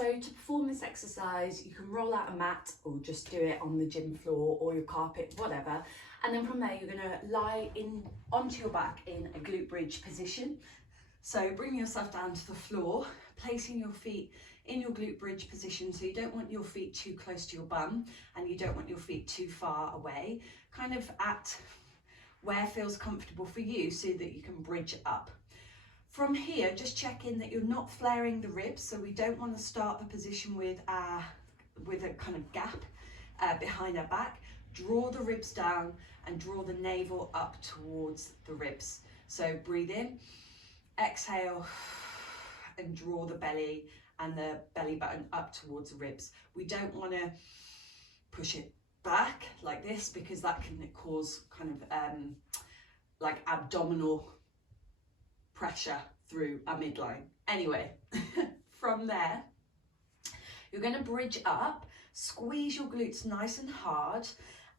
So to perform this exercise, you can roll out a mat or just do it on the gym floor or your carpet, whatever. And then from there, you're going to lie onto your back in a glute bridge position. So bring yourself down to the floor, placing your feet in your glute bridge position. So you don't want your feet too close to your bum and you don't want your feet too far away, kind of at where feels comfortable for you so that you can bridge up. From here, just check in that you're not flaring the ribs. So we don't want to start the position with a kind of gap behind our back. Draw the ribs down and draw the navel up towards the ribs. So breathe in, exhale, and draw the belly and the belly button up towards the ribs. We don't want to push it back like this because that can cause kind of like abdominal pressure through our midline. Anyway, from there, you're going to bridge up, squeeze your glutes nice and hard,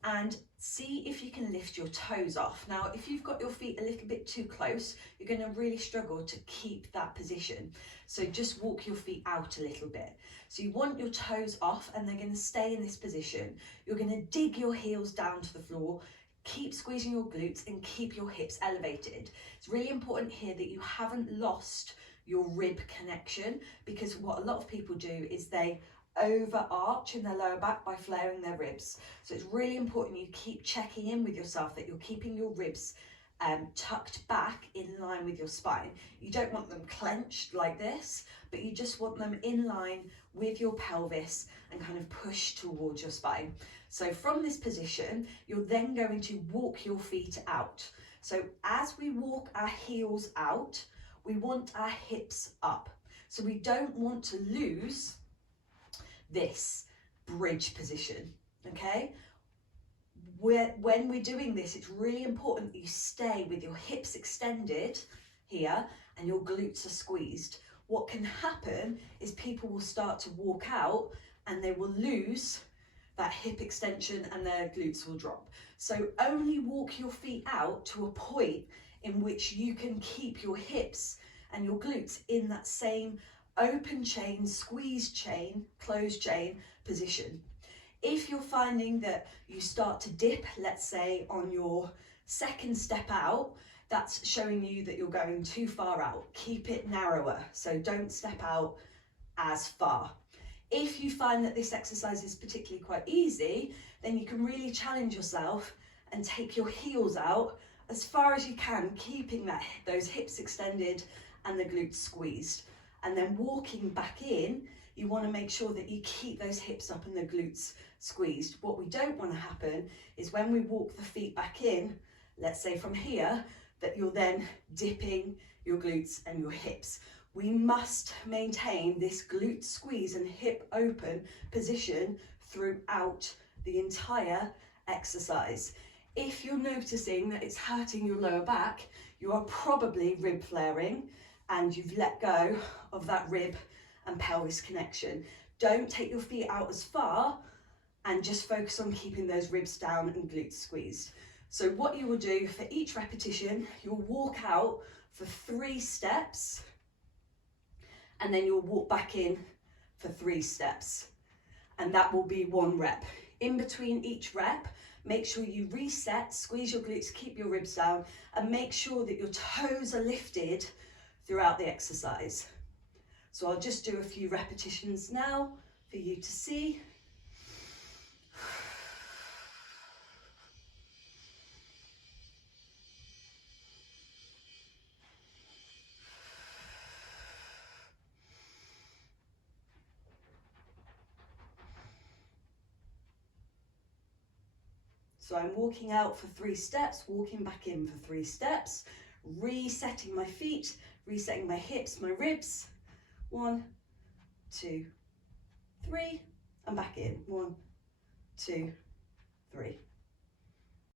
and see if you can lift your toes off. Now, if you've got your feet a little bit too close, you're going to really struggle to keep that position. So just walk your feet out a little bit. So you want your toes off and they're going to stay in this position. You're going to dig your heels down to the floor, keep squeezing your glutes and keep your hips elevated. It's really important here that you haven't lost your rib connection, because what a lot of people do is they overarch in their lower back by flaring their ribs. So it's really important you keep checking in with yourself that you're keeping your ribs tucked back in line with your spine. You don't want them clenched like this, but you just want them in line with your pelvis and kind of push towards your spine. So from this position, you're then going to walk your feet out. So as we walk our heels out, we want our hips up. So we don't want to lose this bridge position, okay? When we're doing this, it's really important that you stay with your hips extended here and your glutes are squeezed. What can happen is people will start to walk out and they will lose that hip extension and their glutes will drop. So only walk your feet out to a point in which you can keep your hips and your glutes in that same open chain, squeeze chain, closed chain position. If you're finding that you start to dip, let's say on your second step out, that's showing you that you're going too far out. Keep it narrower, so don't step out as far. If you find that this exercise is particularly quite easy, then you can really challenge yourself and take your heels out as far as you can, keeping those hips extended and the glutes squeezed. And then walking back in, you want to make sure that you keep those hips up and the glutes squeezed. What we don't want to happen is when we walk the feet back in, let's say from here, that you're then dipping your glutes and your hips. We must maintain this glute squeeze and hip open position throughout the entire exercise. If you're noticing that it's hurting your lower back, you are probably rib flaring and you've let go of that rib and pelvis connection. Don't take your feet out as far and just focus on keeping those ribs down and glutes squeezed. So what you will do for each repetition, you'll walk out for 3 steps and then you'll walk back in for 3 steps. And that will be 1 rep. In between each rep, make sure you reset, squeeze your glutes, keep your ribs down, and make sure that your toes are lifted throughout the exercise. So I'll just do a few repetitions now for you to see. So I'm walking out for 3 steps, walking back in for 3 steps, resetting my feet, resetting my hips, my ribs. 1, 2, 3, and back in. 1, 2, 3.